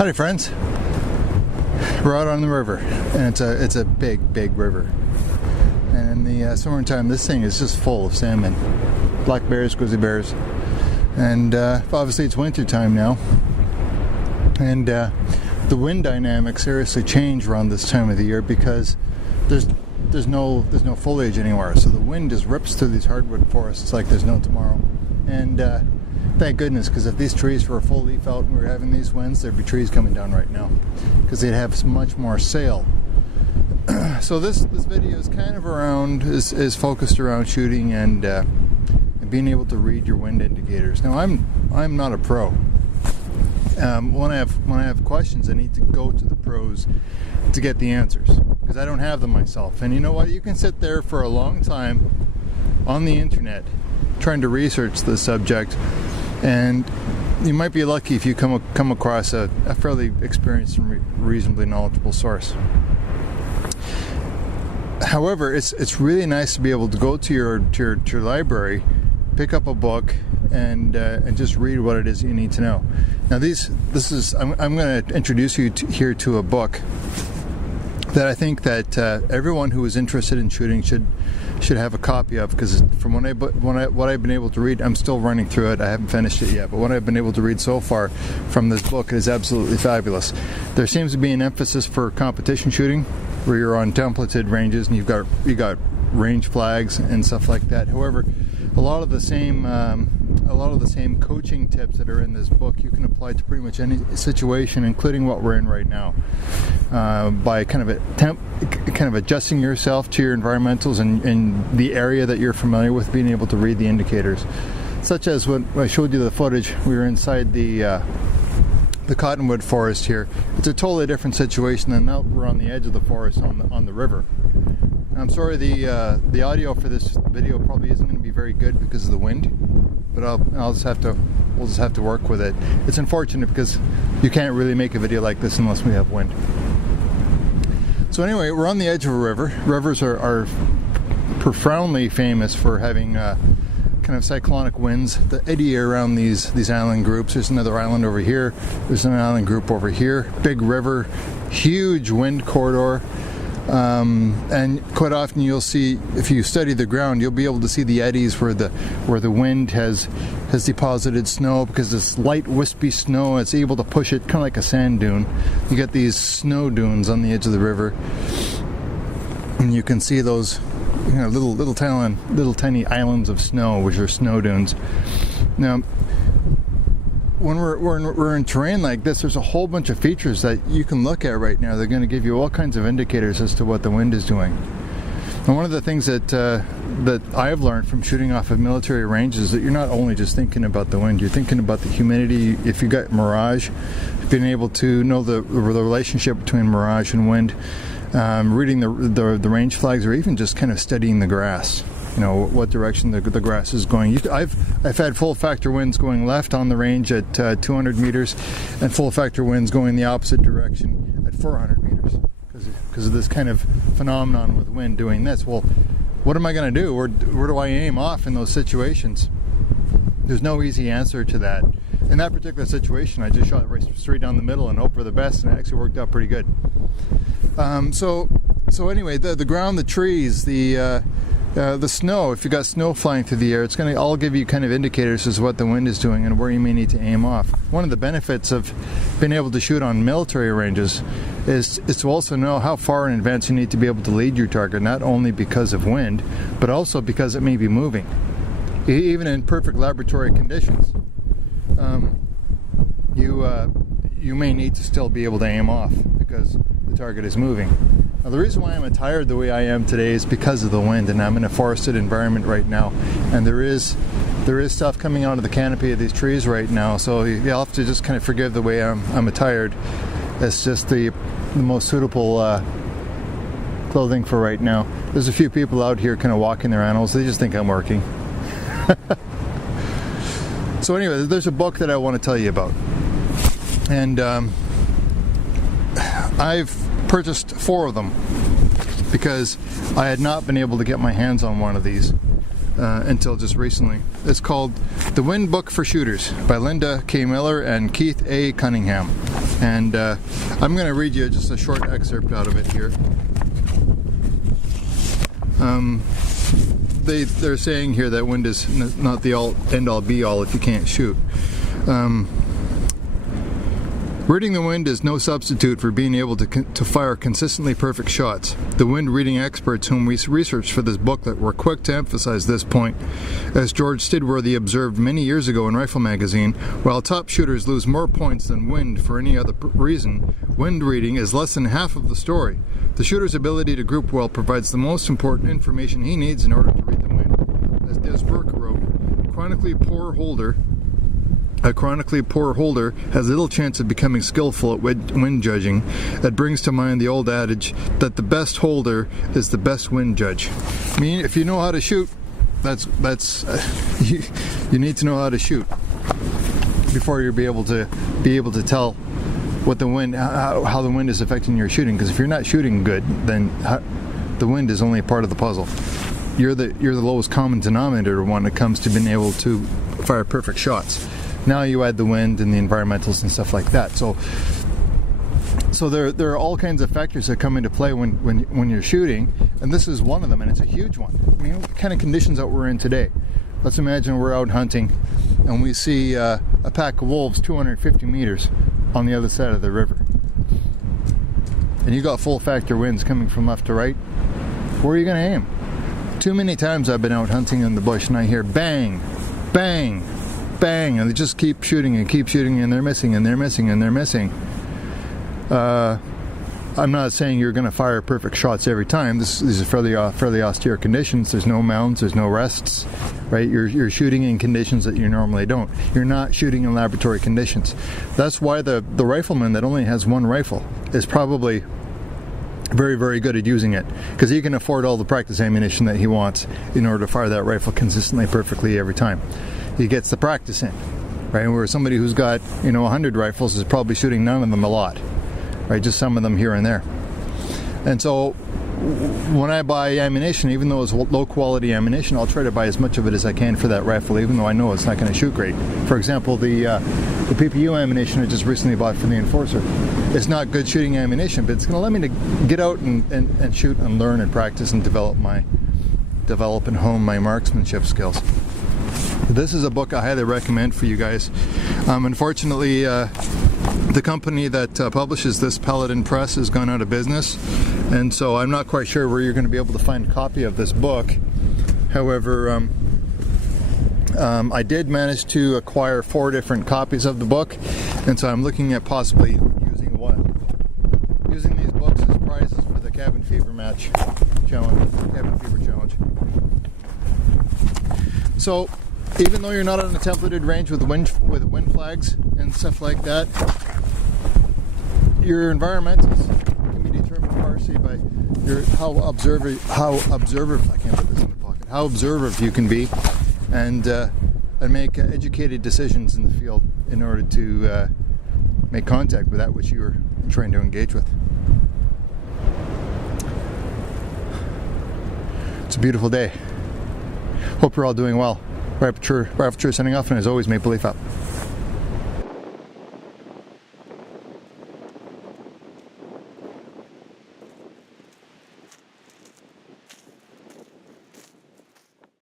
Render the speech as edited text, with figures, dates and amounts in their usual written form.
Howdy friends, we're out on the river, and it's a big river, and in the summertime this thing is just full of salmon, black bears, grizzly bears, and obviously it's winter time now, and the wind dynamics seriously change around this time of the year because there's no foliage anymore, so the wind just rips through these hardwood forests like there's no tomorrow. And thank goodness, because if these trees were full leaf out and we were having these winds, there'd be trees coming down right now because they'd have much more sail. So this video is kind of is focused around shooting and being able to read your wind indicators. Now I'm not a pro. When I have questions, I need to go to the pros to get the answers because I don't have them myself. And you know what? You can sit there for a long time on the internet trying to research the subject, and you might be lucky if you come across a fairly experienced and reasonably knowledgeable source. However, it's really nice to be able to go to your library, pick up a book, and just read what it is you need to know. Now I'm going to introduce you here to a book that I think that everyone who is interested in shooting should have a copy of, because from what I've been able to read, I'm still running through it, I haven't finished it yet, but what I've been able to read so far from this book is absolutely fabulous. There seems to be an emphasis for competition shooting where you're on templated ranges and you got range flags and stuff like that. However, a lot of the same coaching tips that are in this book you can apply to pretty much any situation, including what we're in right now, by kind of adjusting yourself to your environmentals and the area that you're familiar with, being able to read the indicators. Such as when I showed you the footage, we were inside the cottonwood forest here. It's a totally different situation than now we're on the edge of the forest on the river. I'm sorry the audio for this video probably isn't going to be very good because of the wind, but we'll just have to work with it. It's unfortunate because you can't really make a video like this unless we have wind. So anyway, we're on the edge of a river. Rivers are profoundly famous for having kind of cyclonic winds that eddy around these island groups. There's another island over here. There's an island group over here. Big river, huge wind corridor. And quite often you'll see, if you study the ground, you'll be able to see the eddies where the wind has deposited snow, because this light wispy snow, it's able to push it kind of like a sand dune. You get these snow dunes on the edge of the river, and you can see those little tiny islands of snow, which are snow dunes. Now when we're in terrain like this, there's a whole bunch of features that you can look at right now. They're going to give you all kinds of indicators as to what the wind is doing. And one of the things that I've learned from shooting off of military ranges is that you're not only just thinking about the wind, you're thinking about the humidity. If you got mirage, being able to know the relationship between mirage and wind, reading the range flags, or even just kind of studying the grass. You know what direction the grass is going. I've had full factor winds going left on the range at 200 meters, and full factor winds going the opposite direction at 400 meters, because of this kind of phenomenon with wind doing this. Well, what am I going to do? Where do I aim off in those situations? There's no easy answer to that. In that particular situation, I just shot right straight down the middle and hope for the best, and it actually worked out pretty good. So anyway, the ground, the trees, the snow, if you got snow flying through the air, it's going to all give you kind of indicators as to what the wind is doing and where you may need to aim off. One of the benefits of being able to shoot on military ranges is to also know how far in advance you need to be able to lead your target, not only because of wind, but also because it may be moving. Even in perfect laboratory conditions, you may need to still be able to aim off because the target is moving. Now, the reason why I'm attired the way I am today is because of the wind, and I'm in a forested environment right now, and there is stuff coming out of the canopy of these trees right now, so you'll have to just kind of forgive the way I'm attired. It's just the most suitable clothing for right now. There's a few people out here kind of walking their animals. They just think I'm working. So anyway, there's a book that I want to tell you about, and I've purchased 4 of them because I had not been able to get my hands on one of these. until just recently. It's called The Wind Book for Shooters by Linda K. Miller and Keith A. Cunningham. And I'm going to read you just a short excerpt out of it here. They're saying here that wind is not the end-all be-all if you can't shoot. Reading the wind is no substitute for being able to fire consistently perfect shots. The wind reading experts whom we researched for this booklet were quick to emphasize this point. As George Stidworthy observed many years ago in Rifle Magazine, while top shooters lose more points than wind for any other reason, wind reading is less than half of the story. The shooter's ability to group well provides the most important information he needs in order to read the wind. As Brook wrote, a chronically poor holder has little chance of becoming skillful at wind judging. That brings to mind the old adage that the best holder is the best wind judge. I mean, if you know how to shoot, you need to know how to shoot before you'll be able to tell what the wind, how the wind is affecting your shooting. Because if you're not shooting good, then the wind is only a part of the puzzle. You're the lowest common denominator when it comes to being able to fire perfect shots. Now you add the wind and the environmentals and stuff like that. So there are all kinds of factors that come into play when you're shooting, and this is one of them, and it's a huge one. I mean, what kind of conditions that we're in today? Let's imagine we're out hunting and we see a pack of wolves 250 meters on the other side of the river, and you got full factor winds coming from left to right. Where are you going to aim? Too many times I've been out hunting in the bush and I hear bang, bang, bang, and they just keep shooting, and they're missing, and they're missing, and they're missing. I'm not saying you're going to fire perfect shots every time. These are fairly austere conditions. There's no mounds, there's no rests, right? You're shooting in conditions that you normally don't. You're not shooting in laboratory conditions. That's why the rifleman that only has one rifle is probably very, very good at using it, because he can afford all the practice ammunition that he wants in order to fire that rifle consistently, perfectly every time. He gets the practice in, right? Where somebody who's got 100 rifles is probably shooting none of them a lot, right? Just some of them here and there. And so when I buy ammunition, even though it's low quality ammunition, I'll try to buy as much of it as I can for that rifle, even though I know it's not going to shoot great. For example, the PPU ammunition I just recently bought for the Enforcer. It's not good shooting ammunition, but it's going to let me to get out and shoot and learn and practice and develop and hone my marksmanship skills. This is a book I highly recommend for you guys. Unfortunately, the company that publishes this, Paladin Press, has gone out of business, and so I'm not quite sure where you're going to be able to find a copy of this book. However, I did manage to acquire 4 different copies of the book, and so I'm looking at possibly using these books as prizes for the Cabin Fever Challenge. So, even though you're not on a templated range with wind flags and stuff like that, your environmentals can be determined partially by how observant you can be, and make educated decisions in the field in order to make contact with that which you're trying to engage with. It's a beautiful day. Hope you're all doing well. Rifle signing off, and as always, Maple Leaf out.